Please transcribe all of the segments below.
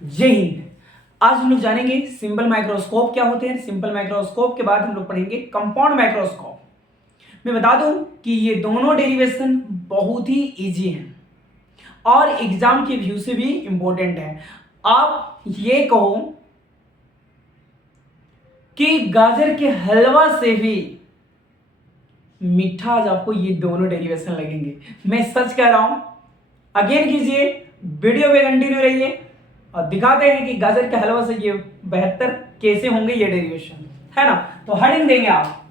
जय हिंद। आज हम लोग जानेंगे सिंपल माइक्रोस्कोप क्या होते हैं। सिंपल माइक्रोस्कोप के बाद हम लोग पढ़ेंगे कंपाउंड माइक्रोस्कोप। मैं बता दूं कि ये दोनों डेरिवेशन बहुत ही इजी हैं और एग्जाम के व्यू से भी इंपॉर्टेंट है। आप ये कहो कि गाजर के हलवा से भी मीठा आज आपको ये दोनों डेरिवेशन लगेंगे। मैं सच कह रहा हूं। अगेन कीजिए, वीडियो पे कंटिन्यू रहिए और दिखाते हैं कि गाजर के हलवा से ये बेहतर कैसे होंगे ये डेरिवेशन, है ना। तो हेडिंग देंगे आप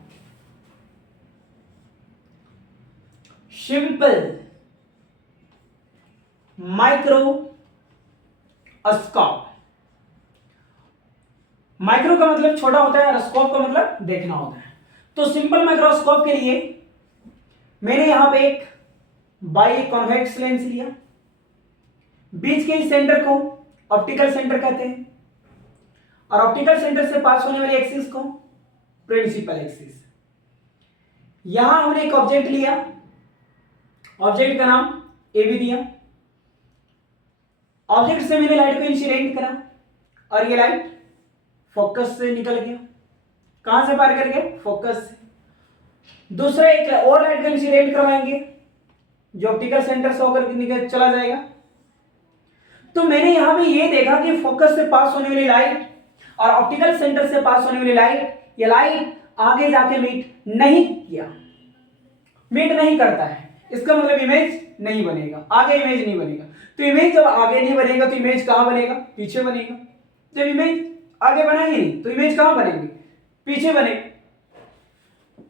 सिंपल माइक्रोस्कोप। माइक्रो का मतलब छोटा होता है और स्कोप का मतलब देखना होता है। तो सिंपल माइक्रोस्कोप के लिए मैंने यहां पे एक बाई कॉन्वेक्स लेंस लिया। बीच के इस सेंटर को ऑप्टिकल सेंटर कहते हैं और ऑप्टिकल सेंटर से पास होने वाले एक्सिस को प्रिंसिपल एक्सिस। यहां हमने एक ऑब्जेक्ट लिया, ऑब्जेक्ट का नाम ए बी दिया। ऑब्जेक्ट से मैंने लाइट को इंसिडेंट करा और ये लाइट फोकस से निकल गया। कहां से पार कर गया? फोकस से। दूसरा एक और लाइट का इंसिडेंट करवाएंगे जो ऑप्टिकल सेंटर से होकर निकल चला जाएगा। तो मैंने यहां पे ये देखा कि फोकस से पास होने वाली लाइट और ऑप्टिकल सेंटर से पास होने वाली लाइट, ये लाइट आगे जाके मीट नहीं किया, मीट नहीं करता है। इसका मतलब इमेज नहीं बनेगा, आगे इमेज नहीं बनेगा। तो इमेज जब आगे नहीं बनेगा तो इमेज कहां बनेगा? पीछे बनेगा। जब इमेज आगे बना ही नहीं तो इमेज कहां बनेगी? पीछे बनेगी।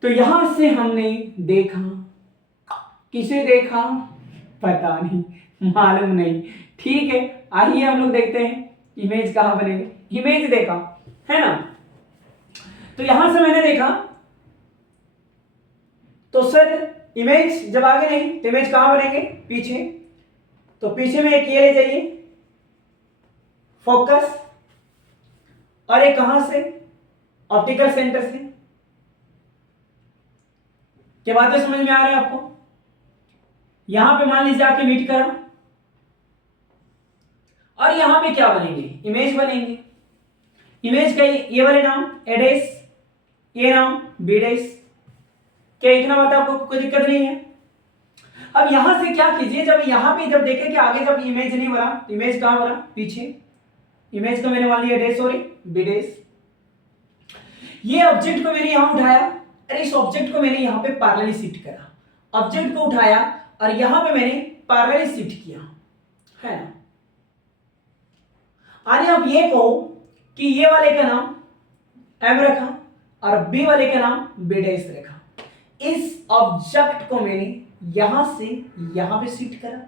तो यहां से हमने देखा, किसे देखा पता नहीं, मालूम नहीं। ठीक है, आइए हम लोग देखते हैं इमेज कहां बनेगी। इमेज देखा है ना। तो यहां से मैंने देखा तो सर इमेज जब आगे नहीं तो इमेज कहां बनेंगे? पीछे। तो पीछे में एक ये ले जाइए फोकस और एक कहां से? ऑप्टिकल सेंटर से। क्या बातें समझ में आ रही है आपको? यहां पे मान लीजिए आके मीट करा और यहां पे क्या बनेंगे? इमेज बनेंगे। इमेज का ये वाले नाम ए डैश, ये नाम बी डैश। क्या इतना बात आपको कोई दिक्कत नहीं है? अब यहां से क्या कीजिए, जब यहां पे जब देखें कि आगे जब इमेज नहीं बना तो इमेज कहां बना? पीछे। इमेज को मैंने मान लिया डैश और बी डैश। ये ऑब्जेक्ट को मैंने यहां उठाया और इस ऑब्जेक्ट को मैंने यहां पे पैरेलली शिफ्ट करा। ऑब्जेक्ट को उठाया और यहां पे मैंने पैरेलली शिफ्ट किया, है ना। आगे अब ये कहो कि ये वाले का नाम एम रखा और बी वाले का नाम बी डैश रखा। इस ऑब्जेक्ट को मैंने यहां से यहां पे शिफ्ट करा।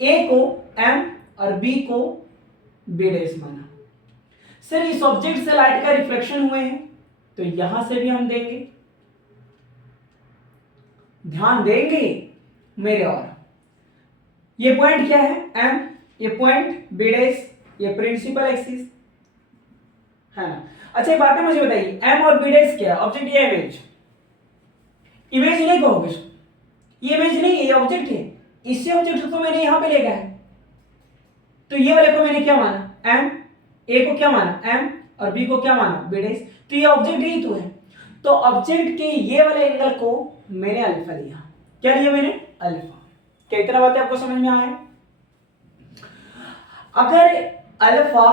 ए को एम और बी को बी डैश माना। सर इस ऑब्जेक्ट से लाइट का रिफ्लेक्शन हुए हैं तो यहां से भी हम देंगे, ध्यान देंगे मेरे। और ये पॉइंट क्या है? एम, ये पॉइंट बी डैश, ये प्रिंसिपल एक्सिस, है ना। अच्छा एक बात है मुझे बताइए, एम और बी डैश क्या है? ऑब्जेक्ट या इमेज? इमेज नहीं कहोगे, ये इमेज नहीं है, ये ऑब्जेक्ट है। इसी ऑब्जेक्ट को मैंने यहां पे ले गया है तो ये वाले को मैंने क्या माना? एम। ए को क्या माना? एम और बी को क्या माना? B dash. तो ये ऑब्जेक्ट ही तो है। तो ऑब्जेक्ट के ये वाले एंगल को मैंने अल्फा लिया। क्या लिया मैंने? अल्फा। क्या इतना बात आपको समझ में आया? अगर अल्फा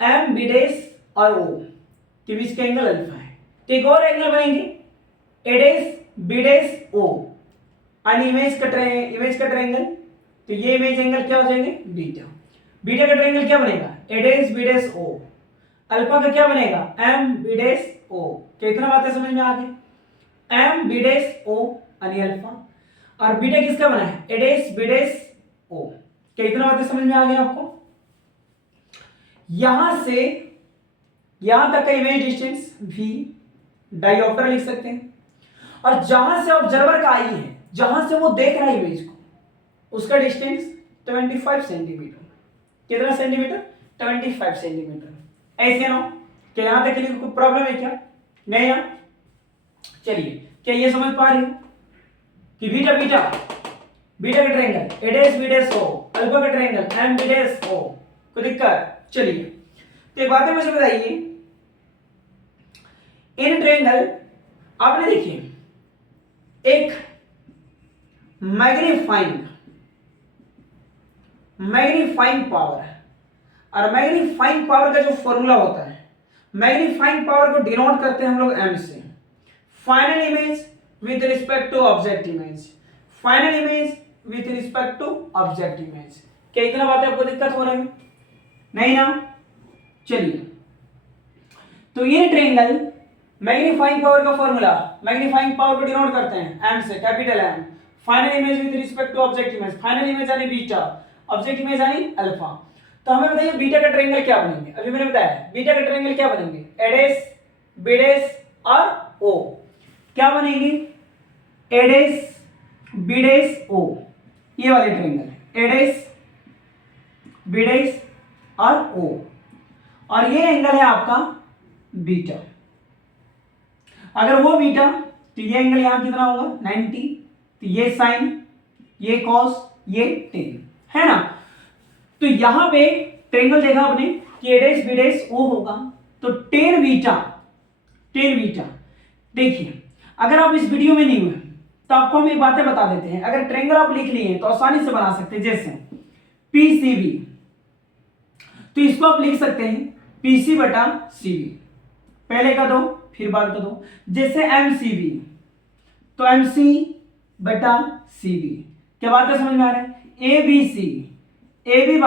एम बी डैश और ओ के बीच का एंगल अल्फा है तो एक और एंगल बनेंगे ए डैश बी डैश ओ और इमेज का ट्रायंगल। तो ये इमेज एंगल क्या हो जाएंगे? बीटा। बीटा का ट्रायंगल क्या बनेगा? A dash B dash O. Alpha का क्या बनेगा? M B dash O. क्या इतना बातें समझ में आ गई? एम बी डैश ओ यानी अल्फा और बीटा किसका बना है? ए डैश बी डैश ओ। क्या इतना बातें समझ में आ गई आपको? यहां से यहां तक का इमेज डिस्टेंस v डायोप्टर लिख सकते हैं और जहां से ऑब्जर्वर का आई है, जहां से वो देख रहा है इमेज को, उसका डिस्टेंस 25 सेंटीमीटर। कितना सेंटीमीटर? 25 सेंटीमीटर। ऐसे ना क्या यहां तक के लिए कोई प्रॉब्लम है क्या? नहीं ना। चलिए क्या ये समझ पा रहे हो कि बीटा बीटा बीटा का triangle A dash B dash O, alpha का triangle M B dash O, कोई दिक्कत? चलिए, तो एक बात मुझे बताइए, इन ट्रायंगल आपने देखिए एक मैग्नीफाइंग पावर, और मैग्नीफाइंग पावर का जो फॉर्मूला होता है, मैग्नीफाइंग पावर को डिनोट करते हैं हम लोग m से। Final image with respect to object image, final image with respect to object image. क्या इतना बात है आपको दिक्कत हो रही है? नहीं ना? चलिए, तो ये ट्रायंगल मैग्नीफाइंग पावर का फॉर्मूला, मैग्नीफाइंग पावर को डिनोट करते हैं m से, capital M। Final image with respect to object image, final image यानी बीटा, ऑब्जेक्ट इमेज यानी अल्फा। तो हमें बताइए बीटा का ट्रायंगल क्या बनेंगे? अभी मैंने बताया बीटा का ट्रायंगल क्या बनेंगे, एडेस, बीडेस और ओ। क्या बनेंगे? एडेस, बीडेस, ओ, ये वाले ट्रायंगल, एडेस, बीडेस और ओ, और ये एंगल है आपका बीटा। अगर वो बीटा तो ये एंगल यहां कितना होगा 90, तो ये साइन, ये कॉस, ये टेन, है ना? तो यहां पे ट्रायंगल देखा आपने कि एडेस बीडेस ओ होगा, तो टेन बीटा, टेन बीटा। देखिए, अगर आप इस वीडियो में नहीं हुए तो आपको हम एक बातें बता देते हैं। अगर ट्रायंगल आप लिख लिए तो आसानी से बना सकते हैं, जैसे पीसीबी, तो इसको आप लिख सकते हैं पीसी बटा सीबी, पहले का दो फिर बाद का दो। जैसे एमसीबी, तो एमसी बटा सीबी। क्या बात है, समझ में आ रहा है? A B C, A B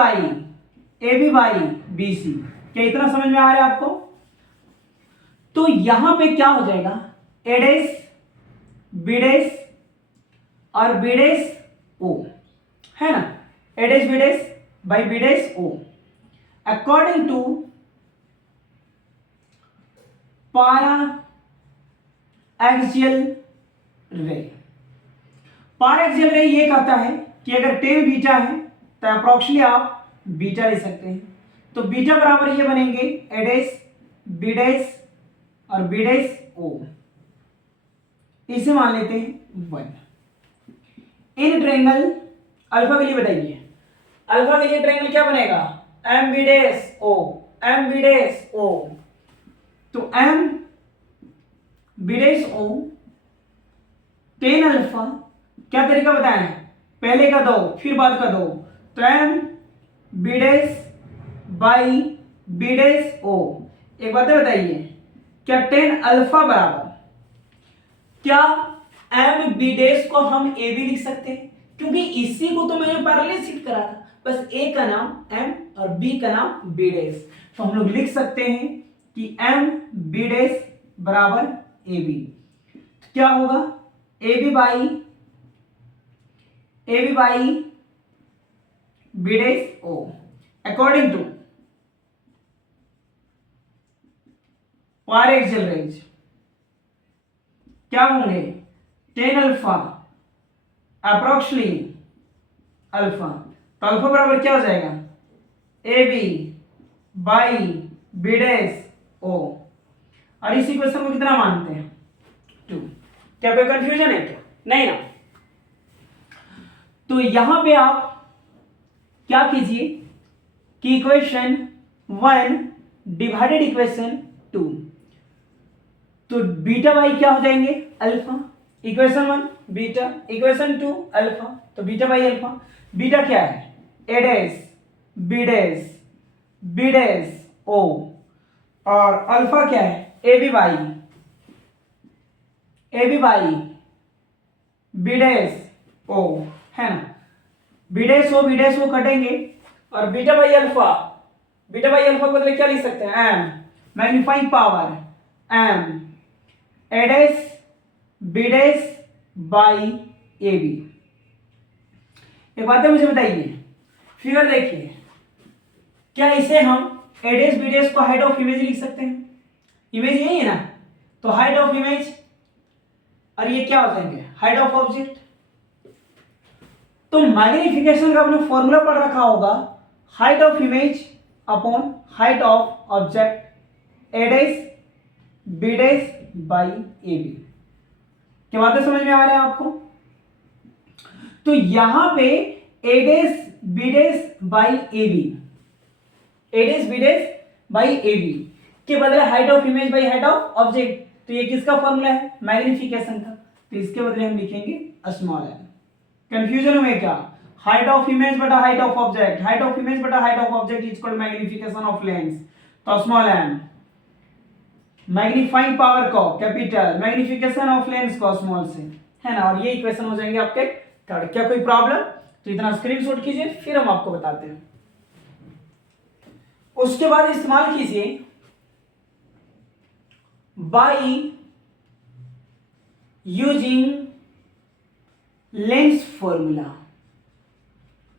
by B C. क्या इतना समझ में आ रहा है आपको? तो यहां पे क्या हो जाएगा, एडेस, बीडेस और बीडेस ओ, है ना? A dash B dash by BDes O according to paraxial ray. Paraxial रे ये कहता है कि अगर टेन बीटा है तो अप्रोक्सीमेटली आप बीटा ले सकते हैं। तो बीटा बराबर ये बनेंगे एडेस, बीडेस और बीडेस ओ, इसे मान लेते हैं 1। इन ट्रायंगल अल्फा के लिए बताइए, अल्फा के लिए ट्रायंगल क्या बनेगा, एम बीडेस ओ, एम बीडेस ओ। तो एम बीडेस ओ टेन अल्फा, क्या तरीका बताया है, पहले का दो फिर बाद का दो, तो एम बीडेस बाई बीडेस ओ। एक बात बताइए, क्या टेन अल्फा बराबर, क्या एम बीडेस को हम ए भी लिख सकते हैं? क्योंकि इसी को तो मैंने पैरेलल शिफ्ट करा था, बस ए का नाम एम और बी का नाम बीडेस। तो हम लोग लिख सकते हैं कि एम बीडेस बराबर ए बी। तो क्या होगा, A B by BDes O according to paraxial range क्या होंगे, टेन अल्फा अप्रोक्सीमेटली अल्फा। तो अल्फा बराबर क्या हो जाएगा, A B by BDes O. और इस इक्वेशन को कितना मानते हैं, 2। क्या कोई कंफ्यूजन है क्या? नहीं ना? तो यहां पे आप क्या कीजिए कि इक्वेशन 1 डिवाइडेड इक्वेशन 2, तो बीटा बाई क्या हो जाएंगे, alpha. Equation 1 beta, equation 2 alpha, तो बीटा बाई अल्फा। बीटा क्या है, एडेस, बीडेस, बीडेस ओ, और अल्फा क्या है, A B by BDes O, है ना? बीडेस ओ कटेंगे, और बीटा बाई अल्फा को बदले क्या लिख सकते हैं, M magnifying power M A dash B dash by A B. एक बात है मुझे बताइए, फिगर देखिए, क्या इसे हम एडेस बीडेस को हाइट ऑफ इमेज लिख सकते हैं? इमेज यही है ना, तो हाइट ऑफ इमेज, और ये क्या हो जाएंगे, हाइट ऑफ ऑब्जेक्ट। तो मैग्निफिकेशन का आपने फॉर्मूला पढ़ रखा होगा, height of image upon height of object A dash B dash by A B. क्या बातें समझ में आ रहा है आपको? तो यहां पे A dash B dash by A B, A dash B dash by A B के बदले height of image by height of object. तो ये किसका फॉर्मूला है? मैग्निफिकेशन का। तो इसके बदले हम लिखेंगे स्मॉल एम। कंफ्यूजन हुए क्या? हाइट ऑफ इमेज बटा height of object, height of image बटा height of object is equal magnification of lens. तो स्मॉल एम, मैग्नीफाइंग पावर को कैपिटल, मैग्निफिकेशन ऑफ लेंस को स्मॉल से, है ना। और ये इक्वेशन हो जाएंगे आपके थर्ड। क्या कोई प्रॉब्लम? तो इतना स्क्रीनशॉट कीजिए, फिर हम आपको बताते हैं। उसके बाद इस्तेमाल कीजिए by using lens formula.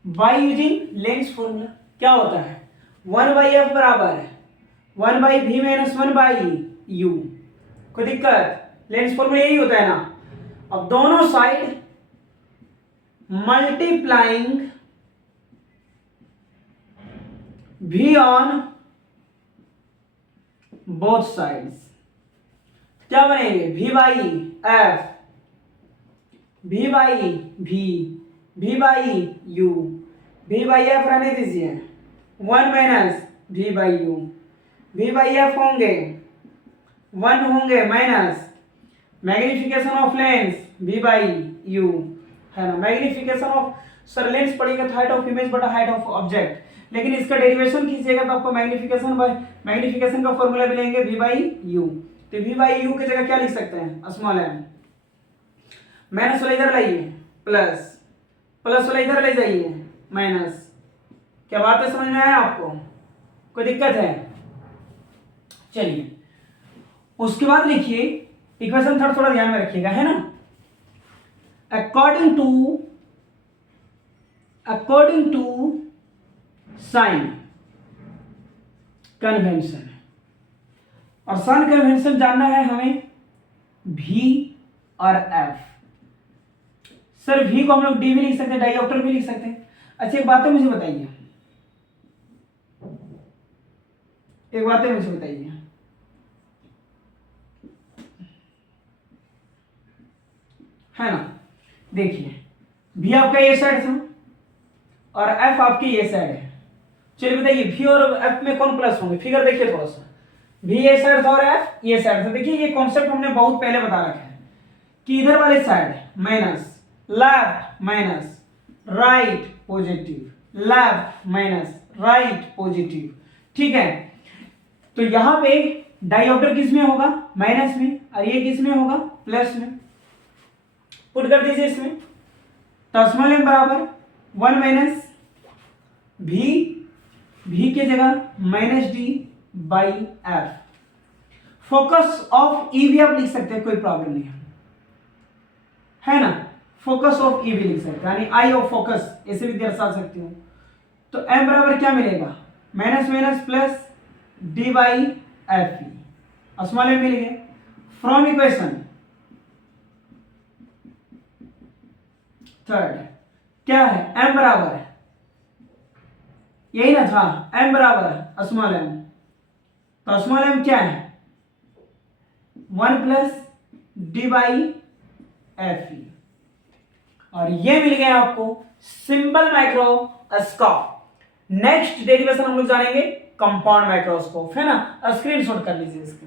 By using lens formula क्या होता है? 1/f बराबर है 1/v माइनस 1/u। कोई दिक्कत? लेंस फॉर्मूला यही होता है ना। अब दोनों side multiplying v on both sides क्या बनेंगे? v by f, v by v, v by u, v by f रहने दीजिए 1 minus v by u, v by f होंगे 1 होंगे minus magnification of lens v by u, है ना। Magnification of sir lens पड़ेगा तो हाइट ऑफ इमेज बटा height of object, लेकिन इसका डेरिवेशन कीजिएगा तो आपको मैग्निफिकेशन का फॉर्मूला मिलेंगे v बाई u। तो v बाई u की जगह क्या लिख सकते हैं? Small M. माइनस वाला इधर लाइए प्लस, प्लस वाला इधर ले जाइए माइनस। क्या बात है? समझ में आया आपको? कोई दिक्कत है? चलिए उसके बाद लिखिए इक्वेशन थर्ड, थोड़ा ध्यान में रखिएगा, है ना। अकॉर्डिंग टू साइन कन्वेंशन, और साइन कन्वेंशन जानना है हमें v और f। सर v को हम लोग d भी लिख सकते हैं, डाइऑप्टर भी लिख सकते हैं। अच्छा एक बात मुझे बताइए, है ना। देखिए v आपका ये साइड था और f आपकी ये साइड है। चलिए बताइए v और f में कौन प्लस होंगे? फिगर देखिए थोड़ा सा, v ये साइड था और f ये साइड था। देखिए ये कॉन्सेप्ट हमने बहुत पहले बता रखा है कि इधर वाले side minus, left minus right positive, left minus right positive, ठीक है। तो यहां पे डाइऑप्टर किस में होगा? माइनस में, और ये किस में होगा? प्लस में। पुट कर दीजिए इसमें। तो स्मॉल एम बराबर 1 माइनस v के जगह minus d by F. Focus of E भी आप लिख सकते हैं, कोई प्रॉब्लम नहीं है ना। फोकस ऑफ ई भी लिख सकते हैं, यानी आई ऑफ फोकस ऐसे भी दर्शा सकती हूं। तो m बराबर क्या मिलेगा? Minus minus plus d by F E. Small M मिल गया फ्रॉम इक्वेशन थर्ड। क्या है? m बराबर है, यही ना था, m बराबर है स्मॉल m। तो स्मॉल m क्या है? 1 प्लस d बाई एफ ई। और ये मिल गया आपको सिंपल माइक्रोस्कोप। नेक्स्ट डेरिवेशन हम लोग जानेंगे कंपाउंड माइक्रोस्कोप, है ना। स्क्रीनशॉट कर लीजिए इसके।